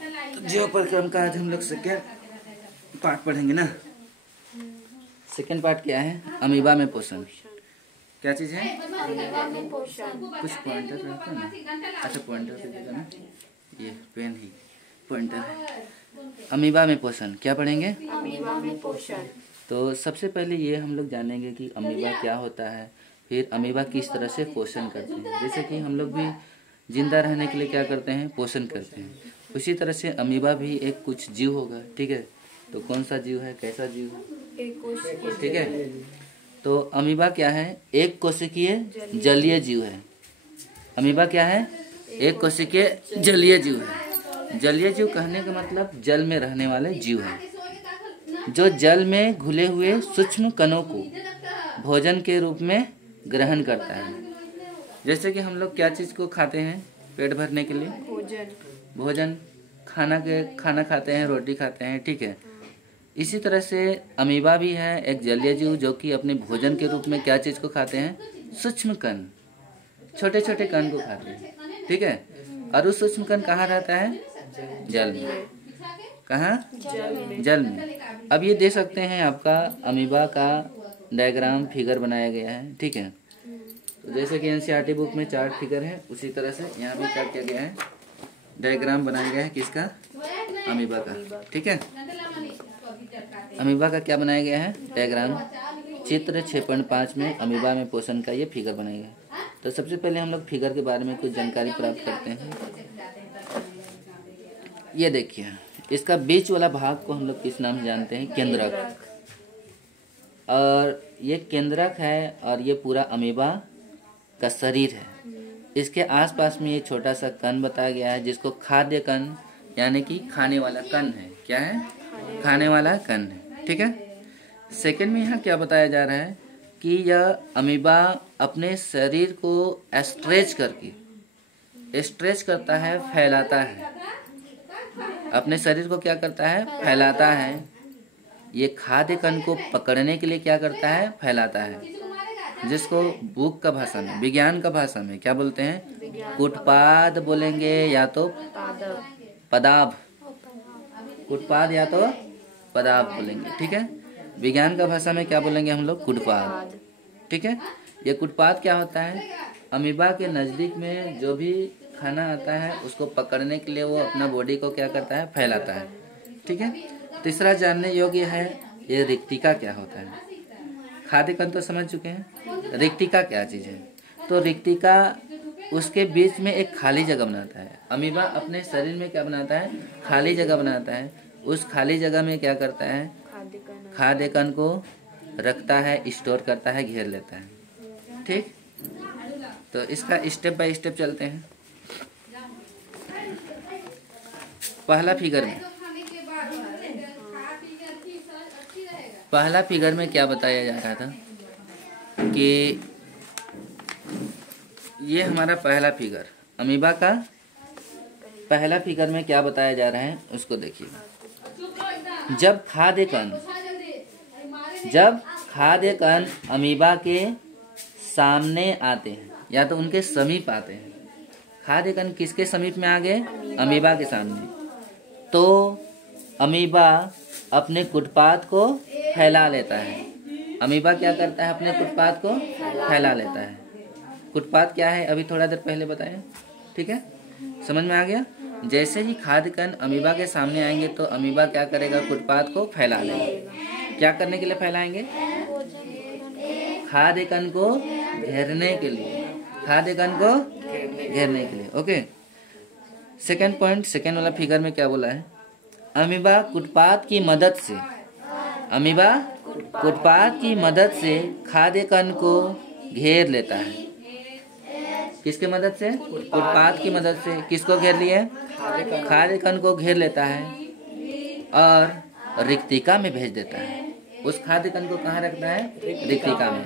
जीव परिक्रम का आज हम लोग सेकेंड पार्ट पढ़ेंगे ना। सेकेंड पार्ट क्या है? अमीबा में पोषण। क्या चीज है? अमीबा में पोषण। कुछ पॉइंटर रहता है ना। अच्छा पॉइंटर देगा ना, ये पेन ही पॉइंटर है। अमीबा में पोषण क्या पढ़ेंगे? अमीबा में पोषण। तो सबसे पहले ये हम लोग जानेंगे कि अमीबा क्या होता है, फिर अमीबा किस तरह से पोषण करते हैं। जैसे कि हम लोग भी जिंदा रहने के लिए क्या करते हैं? पोषण करते हैं। उसी तरह से अमीबा भी एक कुछ जीव होगा, ठीक है। तो कौन सा जीव है, कैसा जीव है? ठीक है। तो अमीबा क्या है? एक कोशिकीय जलीय जीव है। अमीबा क्या है? एक कोशिकीय जलीय जीव है। जलीय जीव कहने का मतलब जल में रहने वाले जीव है, जो जल में घुले हुए सूक्ष्म कणों को भोजन के रूप में ग्रहण करता है। जैसे कि हम लोग क्या चीज को खाते हैं पेट भरने के लिए? भोजन। खाना खाते हैं, रोटी खाते हैं, ठीक है। इसी तरह से अमीबा भी है एक जलीय जीव, जो कि अपने भोजन के रूप में क्या चीज को खाते हैं? सूक्ष्म कण, छोटे छोटे कण को खाते हैं, ठीक है। और उस सूक्ष्म कण कहाँ रहता है? जल में। कहाँ? जल में। अब ये देख सकते हैं आपका अमीबा का डायग्राम फिगर बनाया गया है, ठीक है। तो जैसे कि एनसीईआरटी बुक में चार्ट फिगर है, उसी तरह से यहाँ भी क्या किया गया है? डायग्राम बनाया गया है। किसका? अमीबा का, ठीक है। अमीबा का क्या बनाया गया है? डायग्राम। चित्र 6.5 में अमीबा में पोषण का ये फिगर बनाया गया है। तो सबसे पहले हम लोग फिगर के बारे में कुछ जानकारी प्राप्त करते हैं। ये देखिए, इसका बीच वाला भाग को हम लोग किस नाम से जानते हैं? केंद्रक। और ये केंद्रक है, और ये पूरा अमीबा का शरीर है। इसके आसपास में ये छोटा सा कण बताया गया है, जिसको खाद्य कण यानी कि खाने वाला कण है। क्या है? खाने वाला कण है, ठीक है। सेकंड में यहाँ क्या बताया जा रहा है कि यह अमीबा अपने शरीर को स्ट्रेच करता है, फैलाता है। अपने शरीर को क्या करता है? फैलाता है। ये खाद्य कण को पकड़ने के लिए क्या करता है? फैलाता है, जिसको बुक का भाषा में, विज्ञान का भाषा में क्या बोलते हैं? कुटपाद बोलेंगे या तो पदाभ। कुटपाद या तो पदाभ बोलेंगे, ठीक है। विज्ञान का भाषा में क्या बोलेंगे हम लोग? कुटपाद, ठीक है। ये कुटपाद क्या होता है? अमीबा के नजदीक में जो भी खाना आता है उसको पकड़ने के लिए वो अपना बॉडी को क्या करता है? फैलाता है, ठीक है। तीसरा जानने योग्य है, ये रिक्तिका क्या होता है? खाद्य कण तो समझ चुके हैं, रिक्तिका क्या चीज है? तो रिक्तिका उसके बीच में एक खाली जगह बनाता है। अमीबा अपने शरीर में क्या बनाता है? खाली जगह बनाता है। उस खाली जगह में क्या करता है? खाद्य कण को रखता है, स्टोर करता है, घेर लेता है, ठीक। तो इसका स्टेप बाय स्टेप चलते हैं। पहला फिगर में क्या बताया जा रहा था कि ये हमारा पहला फिगर, अमीबा का पहला फिगर में क्या बताया जा रहा है उसको देखिए। जब खाद्य कण अमीबा के सामने आते हैं या तो उनके समीप आते हैं। खाद्य कण किसके समीप में आ गए? अमीबा के सामने। तो अमीबा अपने कुटपाद को फैला लेता है। अमीबा क्या करता है? अपने कुटपाद को फैला लेता है। कुटपाद क्या है? अभी थोड़ा देर पहले बताया, ठीक है। समझ में आ गया? जैसे ही खाद्य कण अमीबा के सामने आएंगे तो अमीबा क्या करेगा? कुटपाद को फैला लेगा। क्या करने के लिए फैलाएंगे? खाद्य कण को घेरने के लिए, खाद्य कण को घेरने के लिए, ओके। सेकंड पॉइंट, सेकंड वाला फिगर में क्या बोला है? अमीबा कुटपाद की मदद से खाद्य कण को घेर लेता है। किसके मदद से? कुटपाद की मदद से। किसको घेर लिया? खाद्य कण को घेर लेता है और रिक्तिका में भेज देता है। उस खाद्य कण को कहाँ रखता है? रिक्तिका में।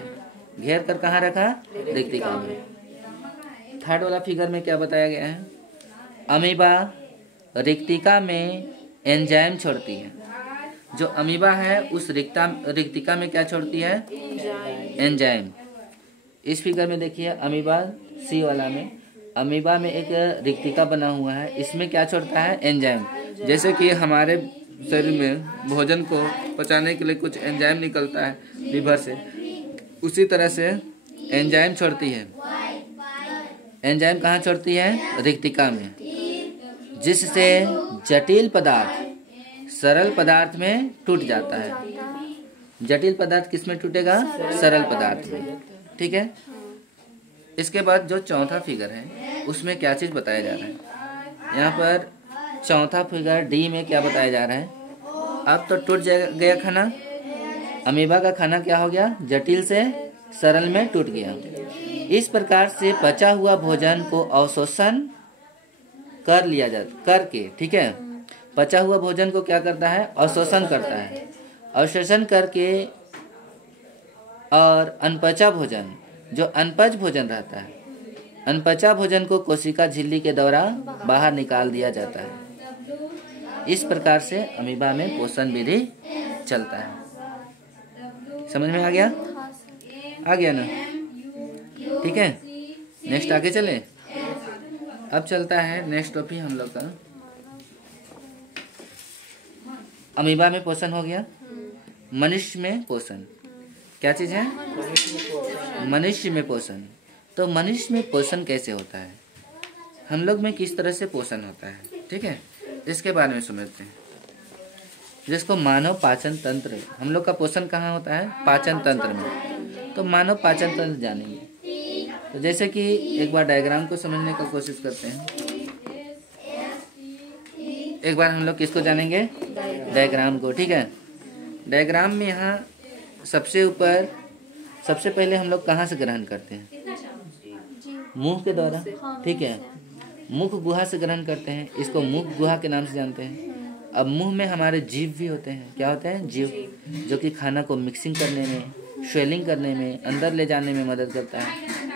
घेर कर कहाँ रखा? रिक्तिका में। थर्ड वाला फिगर में क्या बताया गया है? अमीबा रिक्तिका में एंजाइम छोड़ती है। जो अमीबा है उस रिक्तिका में क्या छोड़ती है? एंजाइम। इस फिगर में देखिए, अमीबा सी वाला में अमीबा में एक रिक्तिका बना हुआ है, इसमें क्या छोड़ता है? एंजाइम। जैसे कि हमारे शरीर में भोजन को पचाने के लिए कुछ एंजाइम निकलता है लीवर से, उसी तरह से एंजाइम छोड़ती है। एंजाइम कहाँ छोड़ती है? रिक्तिका में, जिससे जटिल पदार्थ सरल पदार्थ में टूट जाता है। जटिल पदार्थ किस में टूटेगा? सरल पदार्थ में। ठीक है। इसके बाद जो चौथा फिगर है उसमें क्या चीज बताया जा रहा है? यहाँ पर चौथा फिगर डी में क्या बताया जा रहा है? अब तो टूट गया खाना, अमीबा का खाना क्या हो गया? जटिल से सरल में टूट गया। इस प्रकार से पचा हुआ भोजन को अवशोषण कर लिया करके, ठीक है, पचा हुआ भोजन को क्या करता है? अवशोषण करता है। अवशोषण करके और अनपचा भोजन, जो अनपच भोजन रहता है, अनपचा भोजन को कोशिका झिल्ली के द्वारा बाहर निकाल दिया जाता है। इस प्रकार से अमीबा में पोषण विधि चलता है। समझ में आ गया? आ गया ना? ठीक है। नेक्स्ट आगे चले। अब चलता है नेक्स्ट टॉपिक हम लोग का, अमीबा में पोषण हो गया। मनुष्य में पोषण क्या चीज है? मनुष्य में पोषण। तो मनुष्य में पोषण कैसे होता है, हम लोग में किस तरह से पोषण होता है, ठीक है, इसके बारे में समझते हैं। जिसको मानव पाचन तंत्र, हम लोग का पोषण कहाँ होता है? पाचन तंत्र में। तो मानव पाचन तंत्र जानेंगे। तो जैसे कि एक बार डायग्राम को समझने का कोशिश करते हैं। एक बार हम लोग किसको जानेंगे? डायग्राम को। ठीक है। डायग्राम में यहाँ सबसे ऊपर, सबसे पहले हम लोग कहाँ से ग्रहण करते हैं? मुंह के द्वारा। ठीक है। मुख गुहा से ग्रहण करते हैं, इसको मुख गुहा के नाम से जानते हैं। अब मुंह में हमारे जीव भी होते हैं। क्या होते हैं? जीव, जो कि खाना को मिक्सिंग करने में, स्वेलिंग करने में, अंदर ले जाने में मदद करता है।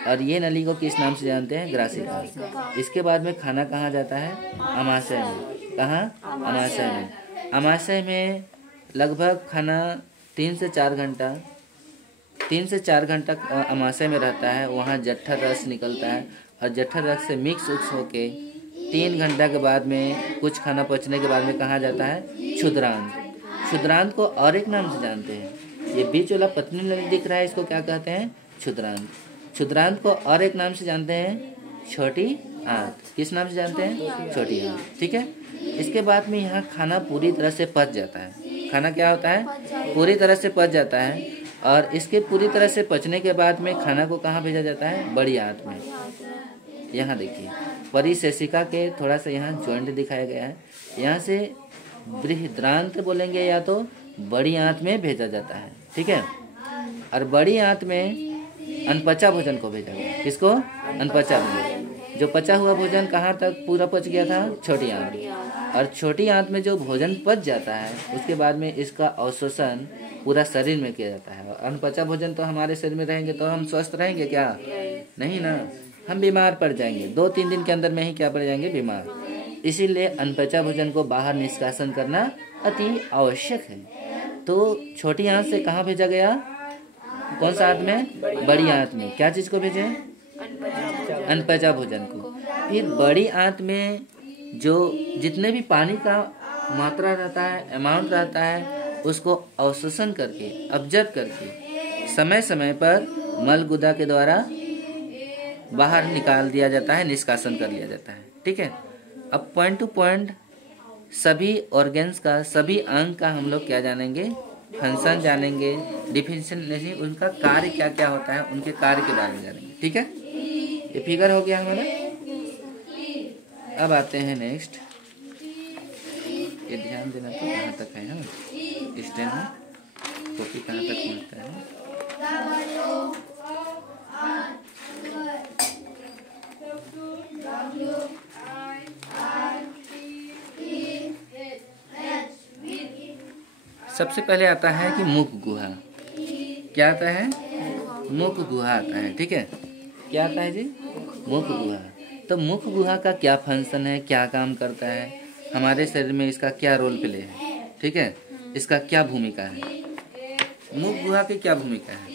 और ये नली को किस नाम से जानते हैं? ग्रासिका। इसके बाद में खाना कहाँ जाता है? अमाशय में। कहाँ? अमाशय में। अमाशय में लगभग खाना 3 से 4 घंटा अमाशय में रहता है। वहाँ जठर रस निकलता है और जठर रस से मिक्स होके 3 घंटा के बाद में कुछ खाना पचने के बाद में कहाँ जाता है? क्षुद्रांत। क्षुद्रांत को और एक नाम से जानते हैं, ये बीच वाला पतली नली दिख रहा है, इसको क्या कहते हैं? क्षुद्रांत। क्षुद्रांत को और एक नाम से जानते हैं? छोटी आंत। किस नाम से जानते हैं? छोटी आंत। ठीक है। इसके बाद में यहाँ खाना पूरी तरह से पच जाता है। खाना क्या होता है? पूरी तरह से पच जाता है। और इसके पूरी तरह से पचने के बाद में खाना को कहाँ भेजा जाता है? बड़ी आंत में। यहाँ देखिए, परिशेषिका के थोड़ा सा यहाँ जॉइंट दिखाया गया है। यहाँ से बृहद्रांत बोलेंगे या तो बड़ी आंत में भेजा जाता है। ठीक है। और बड़ी आंत में अनपचा भोजन को भेजा गया। किसको? अनपचा भोजन। जो पचा हुआ भोजन कहाँ तक पूरा पच गया था? छोटी आंत। और छोटी आंत में जो भोजन पच जाता है उसके बाद में इसका अवशोषण पूरा शरीर में किया जाता है। और अनपचा भोजन तो हमारे शरीर में रहेंगे तो हम स्वस्थ रहेंगे क्या? नहीं ना, हम बीमार पड़ जाएंगे। 2-3 दिन के अंदर में ही क्या पड़ जाएंगे? बीमार। इसीलिए अनपचा भोजन को बाहर निष्कासन करना अति आवश्यक है। तो छोटी आंत से कहाँ भेजा गया? कौन सा आंत में? बड़ी आंत में। क्या चीज को भेजे? अनपचा भोजन को। फिर बड़ी आंत में जो जितने भी पानी का मात्रा रहता है, अमाउंट रहता है, उसको अवशोषण करके, ऑब्जर्व करके समय समय पर मल गुदा के द्वारा बाहर निकाल दिया जाता है, निष्कासन कर लिया जाता है। ठीक है। अब पॉइंट टू पॉइंट सभी ऑर्गेन्स का, सभी अंग का हम लोग क्या जानेंगे? फंक्शन जानेंगे, डिफिनेशन नहीं, उनका कार्य क्या क्या होता है, उनके कार्य के बारे में जानेंगे। ठीक है। ये फिगर हो गया हमारा। अब आते हैं नेक्स्ट। ये ध्यान देना तो कहाँ तक है, हाँ स्टेम में कॉपी कहाँ तक पहुँचता है। सबसे पहले आता है कि मुख गुहा। क्या आता है? मुख गुहा आता है। ठीक है। क्या आता है जी? मुख गुहा। तो मुख गुहा का क्या फंक्शन है, क्या काम करता है, हमारे शरीर में इसका क्या रोल प्ले है, ठीक है, इसका क्या भूमिका है, मुख गुहा की क्या भूमिका है।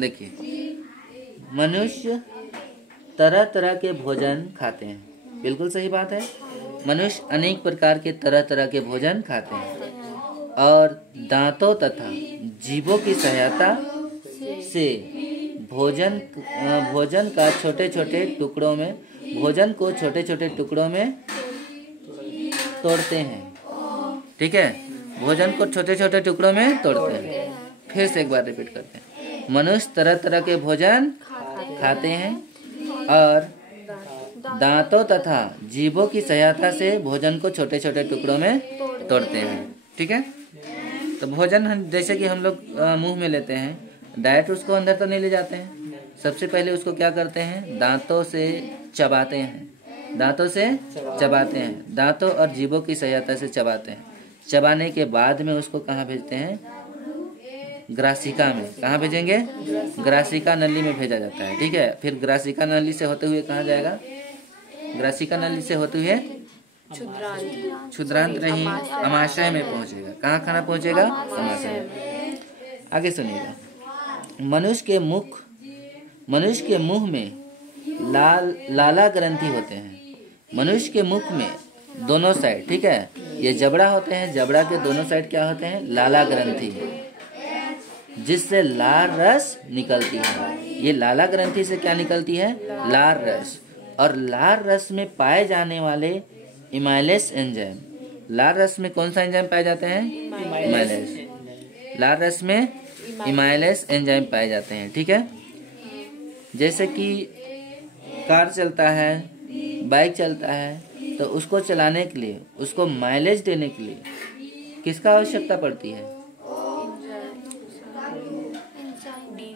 देखिए, मनुष्य तरह तरह के भोजन खाते हैं। बिल्कुल सही बात है। मनुष्य अनेक प्रकार के तरह तरह के भोजन खाते हैं और दांतों तथा जीभों की सहायता से भोजन भोजन का छोटे छोटे टुकड़ों में भोजन को छोटे छोटे टुकड़ों में तोड़ते हैं। ठीक है, भोजन को छोटे छोटे टुकड़ों में तोड़ते हैं। फिर से एक बार रिपीट करते हैं। मनुष्य तरह तरह के भोजन खाते हैं और दांतों तथा जीभों की सहायता से भोजन को छोटे छोटे टुकड़ों में तोड़ते हैं। ठीक है, तो भोजन जैसे कि हम लोग मुंह में लेते हैं, डायरेक्ट उसको अंदर तो नहीं ले जाते हैं। सबसे पहले उसको क्या करते हैं, दांतों से चबाते हैं। दांतों से चबाते हैं, दांतों और जीभों की सहायता से चबाते हैं। चबाने के बाद में उसको कहाँ भेजते हैं, ग्रासिका में। कहाँ भेजेंगे, ग्रासिका नली में भेजा जाता है। ठीक है, फिर ग्रासिका नली से होते हुए कहाँ जाएगा, ग्रासिका नली से होते हुए क्षुद्रांत नहीं, अमाशय में पहुंचेगा। कहाँ खाना पहुंचेगा, अमाशय में। आगे सुनिएगा। मनुष्य के मुंह में लाला ग्रंथि होते हैं। मनुष्य के मुख में दोनों साइड, ठीक है, ये जबड़ा होते हैं, जबड़ा के दोनों साइड क्या होते हैं, लाला ग्रंथि, जिससे लाल रस निकलती है। ये लाला ग्रंथि से क्या निकलती है, लाल रस। और लाल रस में पाए जाने वाले इमाइलेस एंजाइम, लाल रस में कौन सा एंजाइम पाए जाते हैं, इमाइलेस। लाल रस में इमाइलेस एंजाइम पाए जाते हैं। ठीक है, जैसे कि कार चलता है, बाइक चलता है, तो उसको चलाने के लिए, उसको माइलेज देने के लिए किसका आवश्यकता पड़ती है,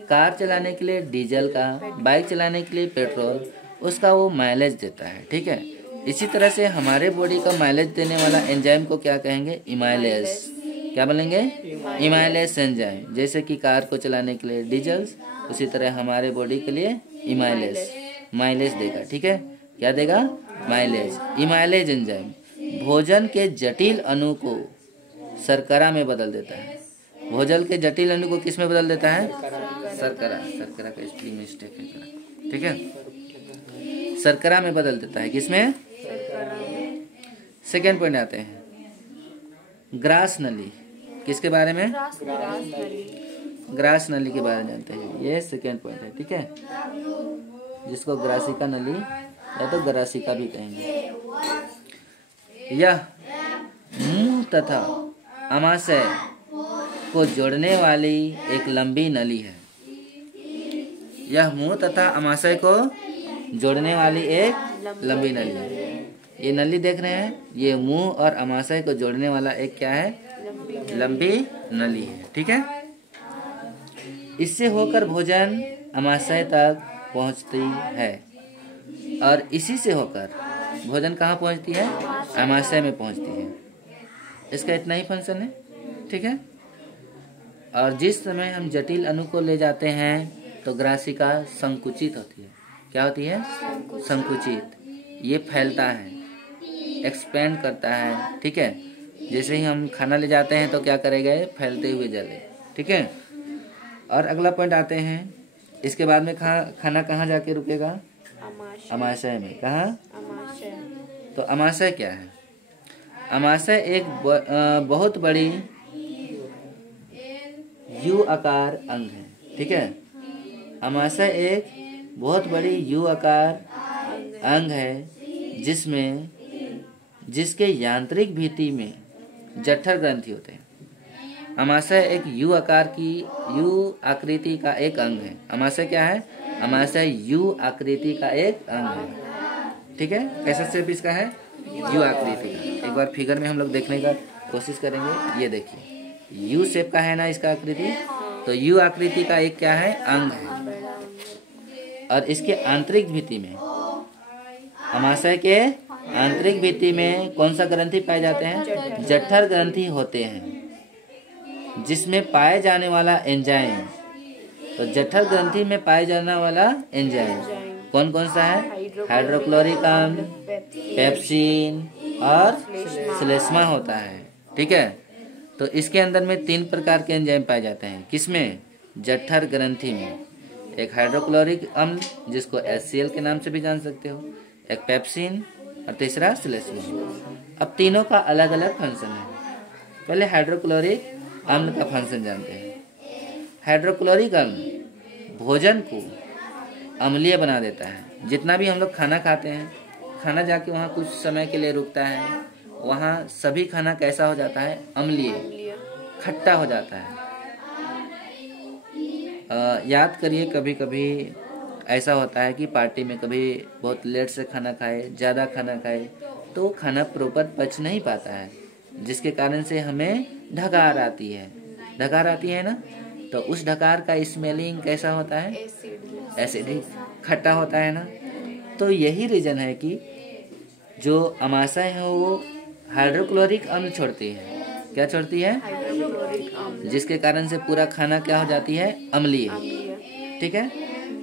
कार चलाने के लिए डीजल का, बाइक चलाने के लिए पेट्रोल, उसका वो माइलेज देता है। ठीक है, इसी तरह से हमारे बॉडी का माइलेज देने वाला एंजाइम को क्या कहेंगे, इमाइलेस। क्या बोलेंगे, इमाइलेस एंजाइम। जैसे कि कार को चलाने के लिए डीजल, उसी तरह हमारे बॉडी के लिए इमाइलेस, माइलेज देगा। ठीक है, क्या देगा, माइलेज। इमाइलेज एंजाइम भोजन के जटिल अणु को शर्करा में बदल देता है। भोजन के जटिल अणु को किस में बदल देता है, शर्करा। शर्करा का स्पेलिंग मिस्टेक है। ठीक है, शर्करा में बदल देता है। किसमें, सेकेंड पॉइंट आते हैं, ग्रास नली। किसके बारे में, ग्रास नली के बारे में जानते हैं। ये सेकेंड पॉइंट है। ठीक है, जिसको ग्रासिका नली या तो ग्रासिका भी कहेंगे। यह मुंह तथा अमाशय को जोड़ने वाली एक लंबी नली है। यह मुंह तथा अमाशय को जोड़ने वाली एक लंबी नली है। ये नली देख रहे हैं, ये मुंह और अमाशय को जोड़ने वाला एक क्या है, लंबी नली है। ठीक है, इससे होकर भोजन अमाशय तक पहुंचती है और इसी से होकर भोजन कहाँ पहुंचती है, अमाशय में पहुंचती है। इसका इतना ही फंक्शन है। ठीक है, और जिस समय हम जटिल अणु को ले जाते हैं तो ग्रासिका संकुचित होती है। क्या होती है, संकुचित। ये फैलता है, एक्सपेंड करता है। ठीक है, जैसे ही हम खाना ले जाते हैं तो क्या करेगा, फैलते हुए जले। ठीक है, और अगला पॉइंट आते हैं। इसके बाद में खाना कहाँ जाके रुकेगा, अमाशय में। कहाँ, तो अमाशय क्या है, अमाशय एक बहुत बड़ी यू आकार अंग है। ठीक है, अमाशय एक बहुत बड़ी यू आकार अंग है जिसके यांत्रिक भित्ति में जठर ग्रंथि होते हैं। अमाशय एक यू आकृति का एक अंग है। अमाशय क्या है, अमाशय यू आकृति का एक अंग है। ठीक है, कैसा शेप इसका है, यू आकृति का। एक बार फिगर में हम लोग देखने का कोशिश करेंगे। ये देखिए, यू शेप का है ना इसका आकृति, तो यू आकृति का एक क्या है, अंग है। और इसके आंतरिक भित्ति में, अमाशय के आंतरिक भित्ति में कौन सा ग्रंथि पाए जाते हैं, जठर ग्रंथि होते हैं, जिसमें पाए जाने वाला एंजाइम। तो जठर ग्रंथि में पाए जाने वाला एंजाइम कौन कौन सा है, हाइड्रोक्लोरिक अम्ल, पेप्सिन और श्लेष्मा होता है। ठीक है, तो इसके अंदर में 3 प्रकार के एंजाइम पाए जाते हैं। किसमें, जठर ग्रंथि में। एक हाइड्रोक्लोरिक अम्ल जिसको HCl के नाम से भी जान सकते हो, एक पेप्सिन और तीसरा श्लेष्मा। अब तीनों का अलग अलग फंक्शन है। पहले हाइड्रोक्लोरिक अम्ल का फंक्शन जानते हैं। हाइड्रोक्लोरिक अम्ल भोजन को अम्लीय बना देता है। जितना भी हम लोग खाना खाते हैं, खाना जाके वहाँ कुछ समय के लिए रुकता है, वहाँ सभी खाना कैसा हो जाता है? अम्लीय, खट्टा हो जाता है। याद करिए, कभी कभी ऐसा होता है कि पार्टी में कभी बहुत लेट से खाना खाए, ज़्यादा खाना खाए, तो खाना प्रॉपर पच नहीं पाता है, जिसके कारण से हमें ढकार आती है। ढकार आती है ना, तो उस ढकार का स्मेलिंग कैसा होता है? एसिडिक, खट्टा होता है ना। तो यही रीज़न है कि जो अमाशय है वो हाइड्रोक्लोरिक अम्ल छोड़ती है। क्या छोड़ती है? हाइड्रोक्लोरिक अम्ल, जिसके कारण से पूरा खाना क्या हो जाती है? अम्लीय। ठीक है।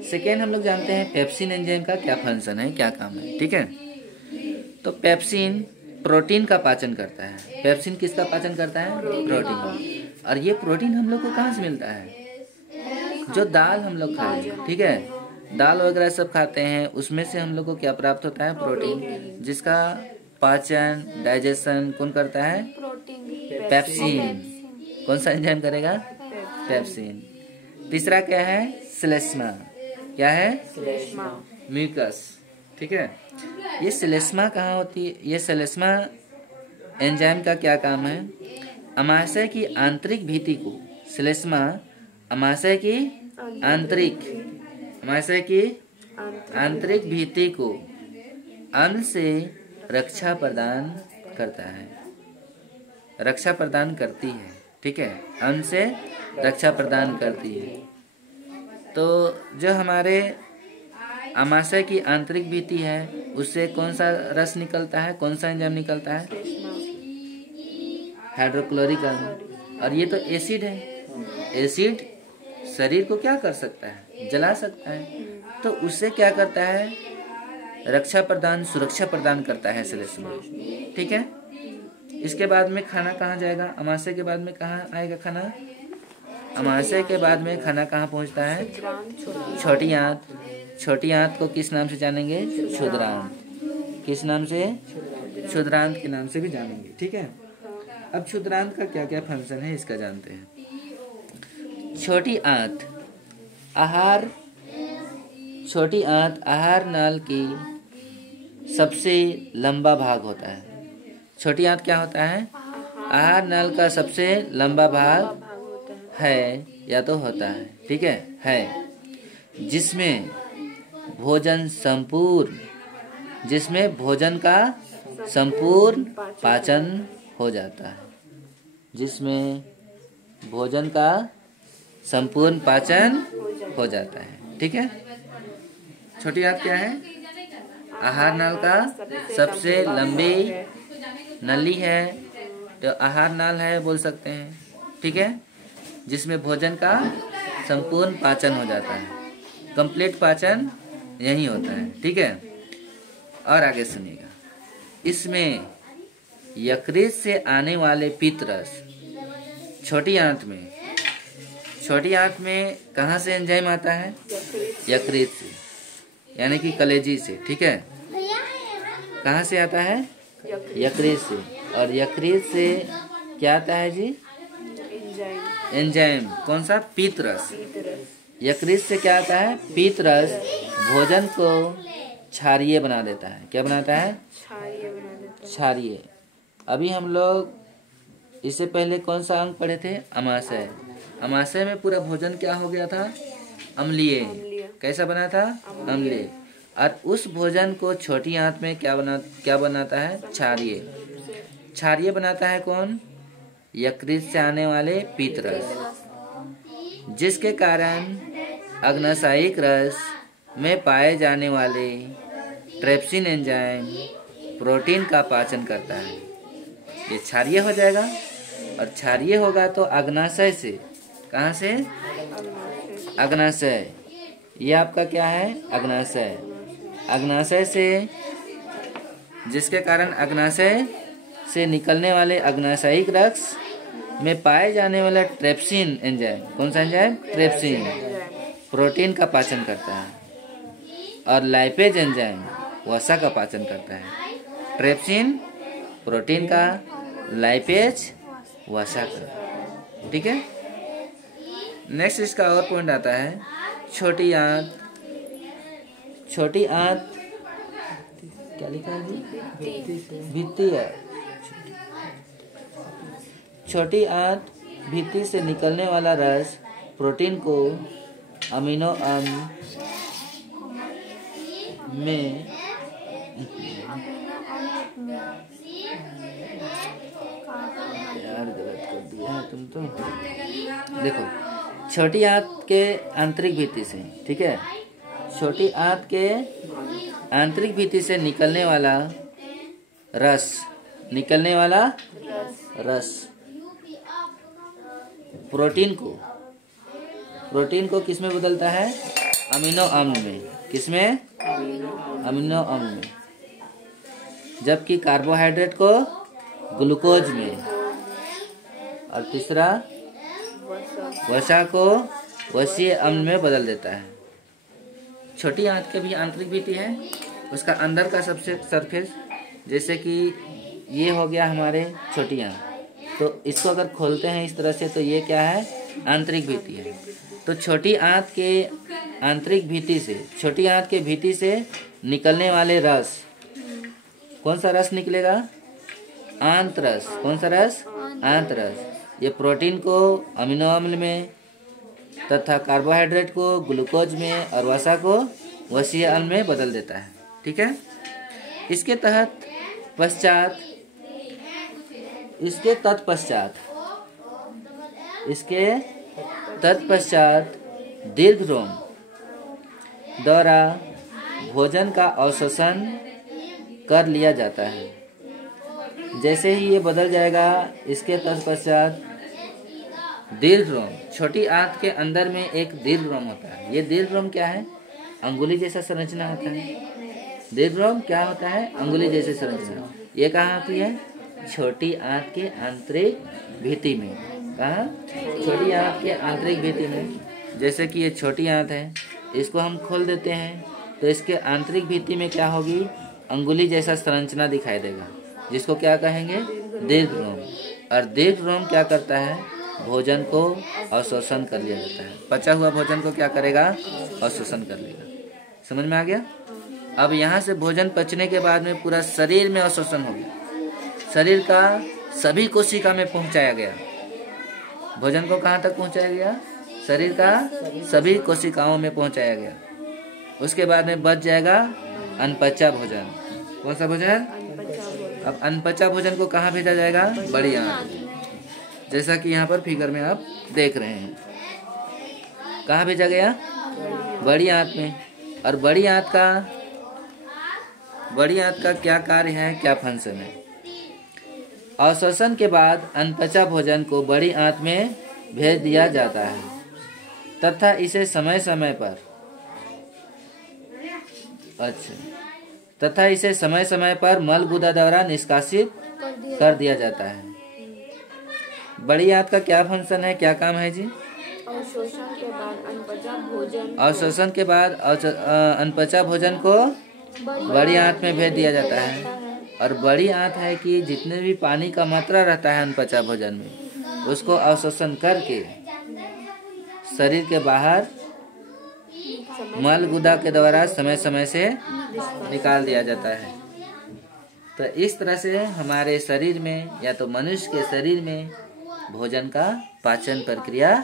सेकेंड हम लोग जानते हैं पेप्सिन एंजाइम का क्या फंक्शन है, क्या काम है। ठीक है। तो पेप्सिन प्रोटीन का पाचन करता है। पेप्सिन किसका पाचन करता है? प्रोटीन। और ये प्रोटीन हम लोग को कहाँ से मिलता है? जो दाल हम लोग खाते हैं, ठीक है, दाल वगैरह सब खाते हैं, उसमें से हम लोग को क्या प्राप्त होता है? प्रोटीन, जिसका पाचन, डाइजेशन कौन करता है? पेप्सिन। कौन सा एंजाइम करेगा? पेप्सिन। तीसरा क्या है? श्लेष्मा। क्या है? म्यूकस। ठीक है। ये श्लेष्मा कहाँ होती है? ये श्लेष्मा एंजाइम का क्या काम है? अमाशय की आंतरिक भित्ति को, श्लेष्मा अमाशय की आंतरिक भित्ति को अम्ल से रक्षा प्रदान करता है, रक्षा प्रदान करती है। ठीक है, अम्ल से रक्षा प्रदान करती है। तो जो हमारे अमाशय की आंतरिक भित्ति है, उससे कौन सा रस निकलता है? कौन सा एंजाइम निकलता है? हाइड्रोक्लोरिक अम्ल। और ये तो एसिड है। एसिड शरीर को क्या कर सकता है? जला सकता है। तो उससे क्या करता है? रक्षा प्रदान, सुरक्षा प्रदान करता है श्लेष्मा। ठीक है। इसके बाद में खाना कहाँ जाएगा? अमाशय के बाद में कहाँ आएगा खाना? अमाशय के बाद में खाना कहाँ पहुँचता है? छोटी आंत। छोटी आंत को किस नाम से जानेंगे? क्षुद्रांत। किस नाम से? क्षुद्रांत के नाम से भी जानेंगे। ठीक है। अब क्षुद्रांत का क्या क्या फंक्शन है, इसका जानते हैं। छोटी आंत आहार नाल की सबसे लंबा भाग होता है। छोटी आंत क्या होता है? आहार नाल का सबसे लंबा भाग है या तो होता है। ठीक है, जिसमें भोजन का संपूर्ण पाचन हो जाता है। जिसमें भोजन का संपूर्ण पाचन हो जाता है। ठीक है। छोटी आंत क्या है? आहार नाल का सबसे लंबी नली है, तो आहार नाल है बोल सकते हैं। ठीक है। जिसमें भोजन का संपूर्ण पाचन हो जाता है, कंप्लीट पाचन यही होता है। ठीक है। और आगे सुनिएगा, इसमें यकृत से आने वाले पित्तरस छोटी आंत में कहाँ से एंजाइम आता है? यकृत से, यानी कि कलेजी से। ठीक है। कहाँ से आता है? यकृत से। और यकृत से क्या आता है जी? एंजाइम। कौन सा? पित्तरस। यकृत से क्या आता है? पित्तरस भोजन को क्षारीय बना देता है। क्या बनाता है? क्षारीय। अभी हम लोग इससे पहले कौन सा अंग पढ़े थे? अमाशय। अमाशय में पूरा भोजन क्या हो गया था? अम्लीय। कैसा बना था? अम्लीय। और उस भोजन को छोटी आंत में क्या बनाता है? क्षारीय। क्षारीय बनाता है कौन? यकृत से आने वाले पित्तरस, जिसके कारण अग्नाशयिक रस में पाए जाने वाले ट्रेप्सिन एंजाइम प्रोटीन का पाचन करता है। ये क्षारीय हो जाएगा, और क्षारीय होगा तो अग्नाशय से, कहाँ से? अग्नाशय। ये आपका क्या है? अग्नाशय। अग्नाशय से, जिसके कारण अग्नाशय से निकलने वाले अग्नाशयिक रस में पाए जाने वाला ट्रेप्सिन एंजाइम, कौन सा एंजाइम? ट्रेप्सिन, प्रोटीन का पाचन करता है। और लाइपेज एंजाइम वसा का पाचन करता है। ट्रिप्सिन प्रोटीन का, लाइपेज वसा का। ठीक है। नेक्स्ट इसका और पॉइंट आता है छोटी आंत। छोटी आंत क्या लिखा है जी? भित्ति है। छोटी आंत भित्ति से निकलने वाला रस प्रोटीन को अमीनो अम्ल में यार गलत कर दिया है तुम तो। देखो, छोटी आंत के आंतरिक भित्ति से, ठीक है, छोटी आंत के आंतरिक भित्ति से निकलने वाला रस प्रोटीन को किस में बदलता है? अमीनो अम्ल में। किसमें? अमीनो अम्ल में। जबकि कार्बोहाइड्रेट को ग्लूकोज में, और तीसरा वसा को वसीय अम्ल में बदल देता है। छोटी आंत के भी आंतरिक भित्ति है, उसका अंदर का सबसे सरफेस, जैसे कि ये हो गया हमारे छोटी आंत, तो इसको अगर खोलते हैं इस तरह से तो ये क्या है? आंतरिक भित्ति है। तो छोटी आंत के आंतरिक भित्ति से, छोटी आंत के भित्ति से निकलने वाले रस, कौन सा रस निकलेगा? आंत रस। कौन सा रस? आंत रस। ये प्रोटीन को अमीनो अम्ल में तथा कार्बोहाइड्रेट को ग्लूकोज में और वसा को वसीय अम्ल में बदल देता है। ठीक है। इसके तत्पश्चात दीर्घरोम द्वारा भोजन का अवशोषण कर लिया जाता है। जैसे ही ये बदल जाएगा, इसके तत्पश्चात दीर्घरोम, छोटी आंत के अंदर में एक दीर्घरोम होता है। ये दीर्घरोम क्या है? अंगुली जैसा संरचना होता है। दीर्घरोम क्या होता है? अंगुली जैसी संरचना। ये कहाँ होती है? छोटी आंत के आंतरिक भित्ति में। कहाँ? छोटी आंत के आंतरिक भित्ति में। जैसे कि ये छोटी आंत है, इसको हम खोल देते हैं तो इसके आंतरिक भित्ति में क्या होगी? अंगुली जैसा संरचना दिखाई देगा, जिसको क्या कहेंगे? दीर्घरोम। और दीर्घरोम क्या करता है? भोजन को अवशोषण कर लिया जाता है। पचा हुआ भोजन को क्या करेगा? अवशोषण कर लेगा। समझ में आ गया? अब यहाँ से भोजन पचने के बाद में पूरा शरीर में अवशोषण हो गया। शरीर का सभी कोशिका में पहुंचाया गया। भोजन को कहाँ तक पहुंचाया गया? शरीर का सभी कोशिकाओं में पहुंचाया गया। उसके बाद में बच जाएगा अनपचा भोजन। कौन सा भोजन? अब अनपचा भोजन को कहाँ भेजा जाएगा? बड़ी आंत। जैसा कि यहाँ पर फिगर में आप देख रहे हैं, कहाँ भेजा गया? बड़ी आंत में। और बड़ी आंत का क्या कार्य है, क्या फंक्शन है? अवशोषण के बाद अनपचा भोजन को बड़ी आंत में भेज दिया जाता है तथा इसे समय समय पर मलगुदा द्वारा निष्कासित कर दिया जाता है। बड़ी आंत का क्या फंक्शन है, क्या काम है जी? अवशोषण के बाद अनपचा भोजन, अवशोषण के बाद अनपचा भोजन को बड़ी आंत में भेज दिया जाता है। और बड़ी आंत है कि जितने भी पानी का मात्रा रहता है अनपचा भोजन में, उसको अवशोषण करके शरीर के बाहर मलगुदा के द्वारा समय समय से निकाल दिया जाता है। तो इस तरह से हमारे शरीर में, या तो मनुष्य के शरीर में, भोजन का पाचन प्रक्रिया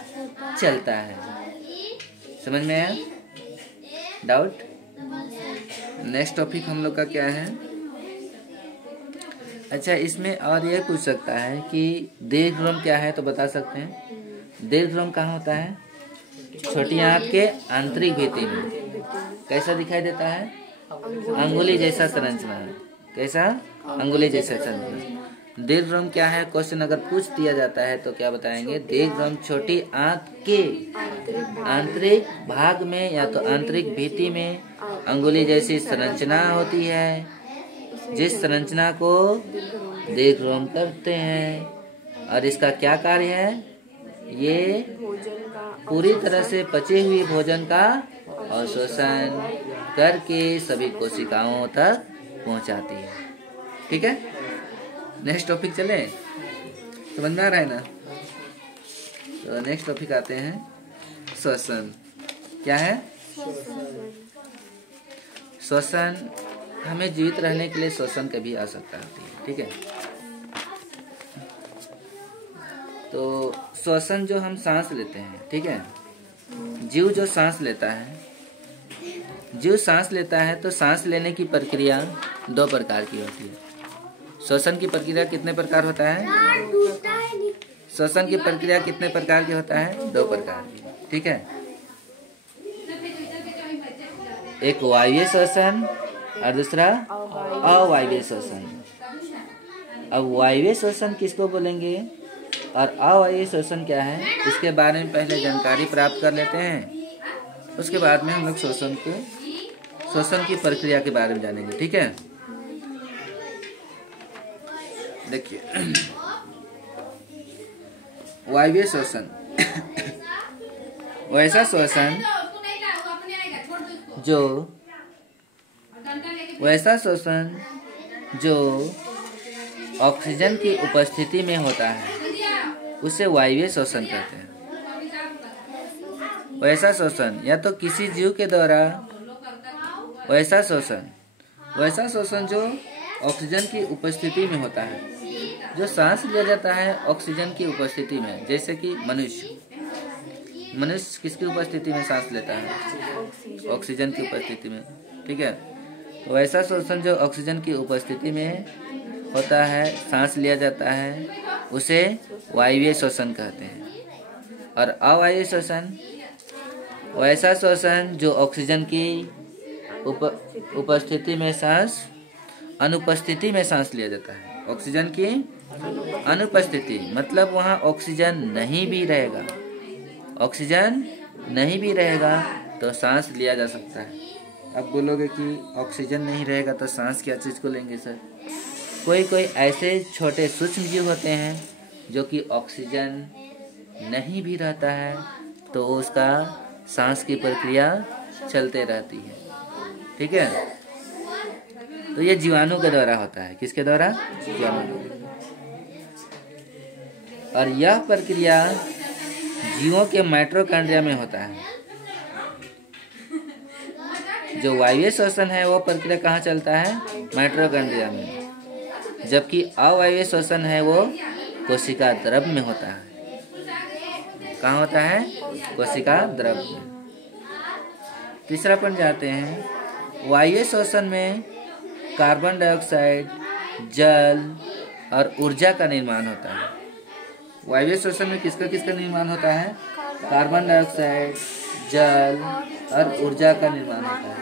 चलता है। समझ में आया? डाउट? नेक्स्ट टॉपिक हम लोग का क्या है? अच्छा, इसमें और ये पूछ सकता है कि दीर्घरोम क्या है, तो बता सकते हैं। दीर्घरोम कहाँ होता है? छोटी आंत के आंतरिक भित्ति में। कैसा दिखाई देता है? अंगुली जैसा संरचना। कैसा? अंगुली जैसा संरचना। दीर्घरोम क्या है? क्वेश्चन अगर पूछ दिया जाता है तो क्या बताएंगे? दीर्घरोम छोटी आंत के आंतरिक भाग में या तो आंतरिक भित्ति में अंगुली जैसी संरचना होती है, जिस संरचना को दीर्घरोम करते हैं। और इसका क्या कार्य है? ये पूरी तरह से पचे हुए भोजन का अवशोषण करके सभी कोशिकाओं तक पहुंचाती है। ठीक है, नेक्स्ट टॉपिक चले, समझ में आ रहा है ना। तो नेक्स्ट टॉपिक आते हैं श्वसन। क्या है? श्वसन। हमें जीवित रहने के लिए श्वसन की भी आवश्यकता होती है, ठीक है। तो श्वसन जो हम सांस लेते हैं, ठीक है, जीव जो सांस लेता है, जीव सांस लेता है तो सांस लेने की प्रक्रिया 2 प्रकार की होती है। श्वसन की प्रक्रिया कितने प्रकार होता है? श्वसन की प्रक्रिया कितने प्रकार की होता है? 2 प्रकार की, ठीक है। एक वायवीय श्वसन और दूसरा अवायवीय श्वसन। अब वायवीय श्वसन किसको बोलेंगे और अवायवीय श्वसन क्या है, इसके बारे में पहले जानकारी प्राप्त कर लेते हैं, उसके बाद में हम लोग श्वसन की प्रक्रिया के बारे में जानेंगे, ठीक है। देखिए, वायवीय श्वसन वैसा श्वसन जो ऑक्सीजन की उपस्थिति में होता है उसे वायवीय श्वसन कहते हैं। वैसा श्वसन या तो किसी जीव के द्वारा वैसा श्वसन जो ऑक्सीजन की उपस्थिति में होता है, जो सांस लिया जाता है ऑक्सीजन की उपस्थिति में, जैसे कि मनुष्य किसकी उपस्थिति में सांस लेता है? ऑक्सीजन की उपस्थिति में, ठीक है। वैसा श्वसन जो ऑक्सीजन की उपस्थिति में होता है, सांस लिया जाता है, उसे वायवीय श्वसन कहते हैं। और अवायवीय श्वसन वैसा श्वसन जो ऑक्सीजन की उपस्थिति में अनुपस्थिति में सांस लिया जाता है। ऑक्सीजन की अनुपस्थिति मतलब वहाँ ऑक्सीजन नहीं भी रहेगा तो सांस लिया जा सकता है। अब बोलोगे कि ऑक्सीजन नहीं रहेगा तो सांस क्या चीज़ को लेंगे सर? कोई ऐसे छोटे सूक्ष्म जीव होते हैं जो कि ऑक्सीजन नहीं भी रहता है तो उसका सांस की प्रक्रिया चलते रहती है, ठीक है। तो ये जीवाणु के द्वारा होता है। किसके द्वारा? जीवाणु। और यह प्रक्रिया जीवों के माइटोकॉन्ड्रिया में होता है। जो वायवीय श्वसन है वो प्रक्रिया कहाँ चलता है? माइटोकॉन्ड्रिया में। जबकि अवायवीय श्वसन है वो कोशिका द्रव में होता है। कहाँ होता है? कोशिका द्रव में। तीसरा पॉइंट जाते हैं। वायवीय श्वसन में कार्बन डाइऑक्साइड, जल और ऊर्जा का निर्माण होता है। वायवीय श्वसन में किसका निर्माण होता है? कार्बन डाइऑक्साइड, जल और ऊर्जा का निर्माण होता है।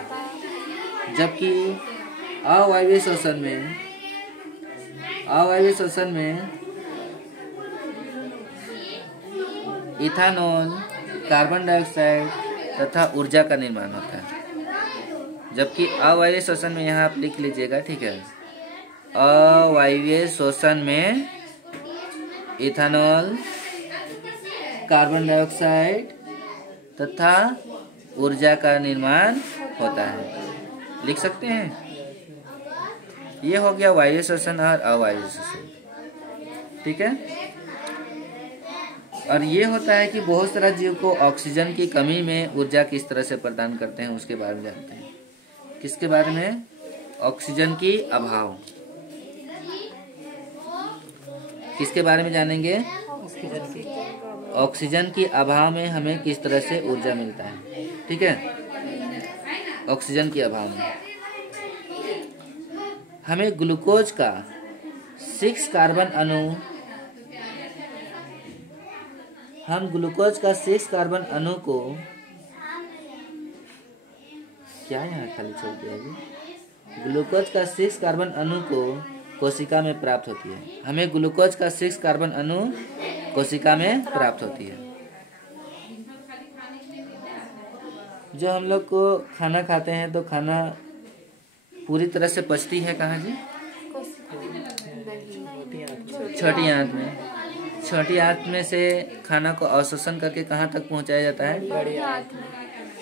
जबकि अवायवीय श्वसन में इथानॉल, कार्बन डाइऑक्साइड तथा ऊर्जा का निर्माण होता है। जबकि अवायवीय श्वसन में, यहाँ आप लिख लीजिएगा, ठीक है। अवायवीय श्वसन में इथानॉल, कार्बन डाइऑक्साइड तथा ऊर्जा का निर्माण होता है। लिख सकते हैं। ये हो गया वायवीय श्वसन और अवायवीय श्वसन, ठीक है। और ये होता है कि बहुत सारा जीव को ऑक्सीजन की कमी में ऊर्जा किस तरह से प्रदान करते हैं उसके बारे में जानते हैं। किसके बारे में? ऑक्सीजन की अभाव। किसके बारे में जानेंगे? ऑक्सीजन की अभाव में हमें किस तरह से ऊर्जा मिलता है, ठीक है। ऑक्सीजन की अभाव में हमें ग्लूकोज का 6 कार्बन अणु को क्या यहाँ खाली छोड़ दिया है? ग्लूकोज का 6 कार्बन अणु को कोशिका में प्राप्त होती है। हमें ग्लूकोज का 6 कार्बन अणु कोशिका में प्राप्त होती है। जो हम लोग को खाना खाते हैं तो खाना पूरी तरह से पचती है कहाँ जी? छोटी आंत में। छोटी आंत में से खाना को अवशोषण करके कहाँ तक पहुँचाया जाता है?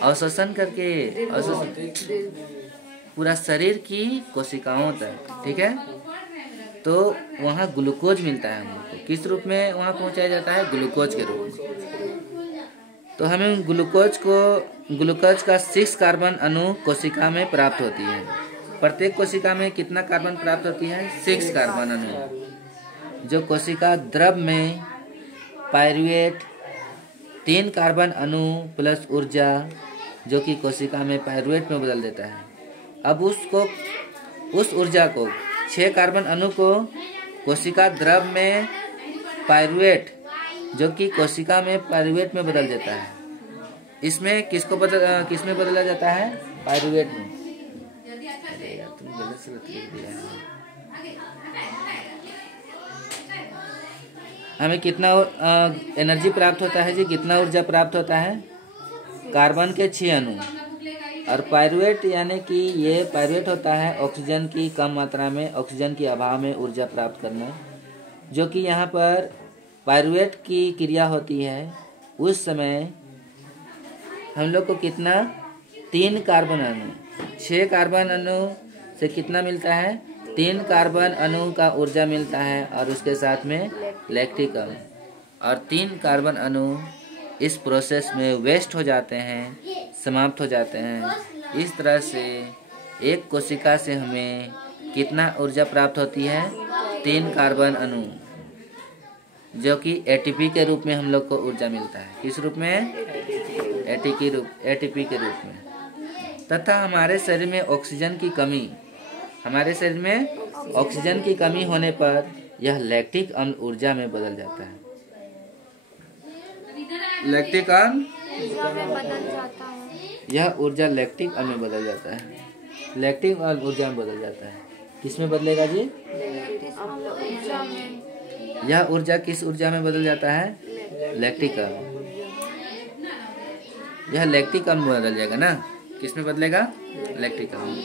अवशोषण करके पूरा शरीर की कोशिकाओं तक, ठीक है। तो वहाँ ग्लूकोज मिलता है हम लोग को। किस रूप में वहाँ पहुँचाया जाता है? ग्लूकोज के रूप में। तो हमें ग्लूकोज का 6 कार्बन अणु कोशिका में प्राप्त होती है। प्रत्येक कोशिका में कितना कार्बन प्राप्त होती है? 6 कार्बन अणु। जो कोशिका द्रव में पाइरुवेट 3 कार्बन अणु प्लस ऊर्जा जो कि कोशिका में पाइरुवेट में बदल देता है। अब उस ऊर्जा को 6 कार्बन अणु को कोशिका द्रव में पाइरुवेट जो कि कोशिका में पाइरुवेट में बदल देता है। इसमें किसमें बदला जाता है? पाइरुवेट में। तुम गलत से लिख दिया है। हमें कितना एनर्जी प्राप्त होता है जी? कितना ऊर्जा प्राप्त होता है? कार्बन के 6 अणु और पाइरुवेट यानी कि ये पाइरुवेट होता है ऑक्सीजन की कम मात्रा में, ऑक्सीजन के अभाव में ऊर्जा प्राप्त करना, जो कि यहाँ पर पाइरुवेट की क्रिया होती है। उस समय हम लोग को कितना? 3 कार्बन अणु, 6 कार्बन अणु से कितना मिलता है? 3 कार्बन अणु का ऊर्जा मिलता है और उसके साथ में लैक्टिक अम्ल, और 3 कार्बन अणु इस प्रोसेस में वेस्ट हो जाते हैं, समाप्त हो जाते हैं। इस तरह से एक कोशिका से हमें कितना ऊर्जा प्राप्त होती है? 3 कार्बन अणु, जो कि एटीपी के रूप में हम लोग को ऊर्जा मिलता है। किस रूप में? एटीपी के रूप में। तथा हमारे शरीर में ऑक्सीजन की कमी होने पर यह लैक्टिक अम्ल ऊर्जा में बदल जाता है। लैक्टिक अम्ल यह ऊर्जा लैक्टिक अम्ल में बदल जाता है। लैक्टिक अम्ल ऊर्जा में बदल जाता है। किसमें बदलेगा जी? यह ऊर्जा किस ऊर्जा में बदल जाता है? लैक्टिक अम्ल। यह लैक्टिक अम्ल में बदल जाएगा ना। किसमें बदलेगा? लैक्टिक अम्ल।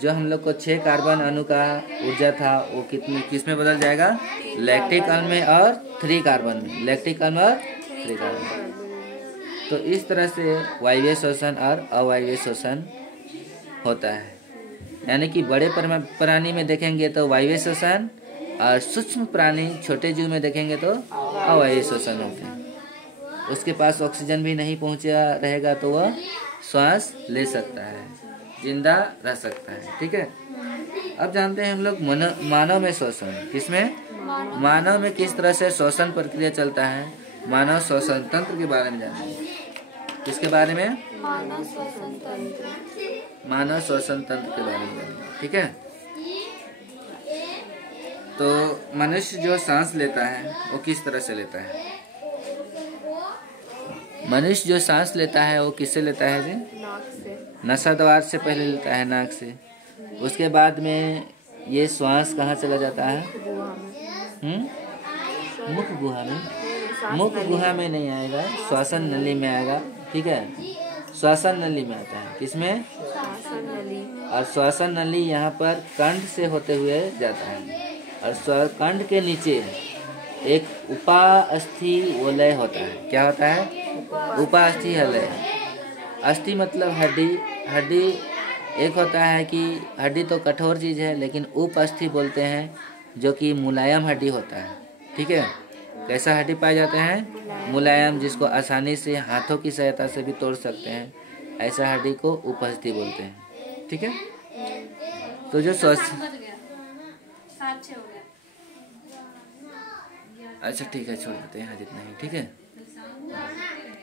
जो हम लोग को 6 कार्बन अणु का ऊर्जा था वो किसमें बदल जाएगा? लैक्टिक अम्ल में और 3 कार्बन में। लैक्टिक अम्ल और 3 कार्बन। तो इस तरह से वायवीय श्वसन और अवायवीय श्वसन होता है। यानी कि बड़े प्राणी में देखेंगे तो वायवीय श्वसन, और सूक्ष्म प्राणी छोटे जीव में देखेंगे तो अवायवीय श्वसन होते हैं। उसके पास ऑक्सीजन भी नहीं पहुंचा रहेगा तो वह श्वास ले सकता है, जिंदा रह सकता है। ठीक है। अब जानते हैं हम लोग मानव में श्वसन। किसमें? मानव में किस तरह से श्वसन प्रक्रिया चलता है। मानव श्वसन तंत्र के बारे में जानेंगे। किसके बारे में? मानव श्वसन तंत्र के बारे में जानेंगे। ठीक है। तो मनुष्य जो सांस लेता है वो किस तरह से लेता है? मनुष्य जो सांस लेता है वो किससे लेता है जी? नाक से। नसा द्वार से पहले लेता है, नाक से। उसके बाद में ये श्वास कहाँ चला जाता है? मुख गुहा में। मुख गुहा में नहीं आएगा, श्वसन नली में आएगा। ठीक है। श्वसन नली में आता है। किसमें? और श्वसन नली यहाँ पर कंठ से होते हुए जाता है, और कंठ के नीचे एक उपास्थि वलय होता है। क्या होता है? उपास्थि वलय। अस्थि मतलब हड्डी एक होता है कि हड्डी तो कठोर चीज है, लेकिन उपास्थि बोलते हैं जो कि मुलायम हड्डी होता है। ठीक है। कैसा हड्डी पाए जाते हैं? मुलायम, जिसको आसानी से हाथों की सहायता से भी तोड़ सकते हैं। ऐसा हड्डी को उपास्थि बोलते हैं। ठीक है। तो जो अच्छा ठीक है, छोड़ देते हैं यहाँ जितना ही। ठीक है।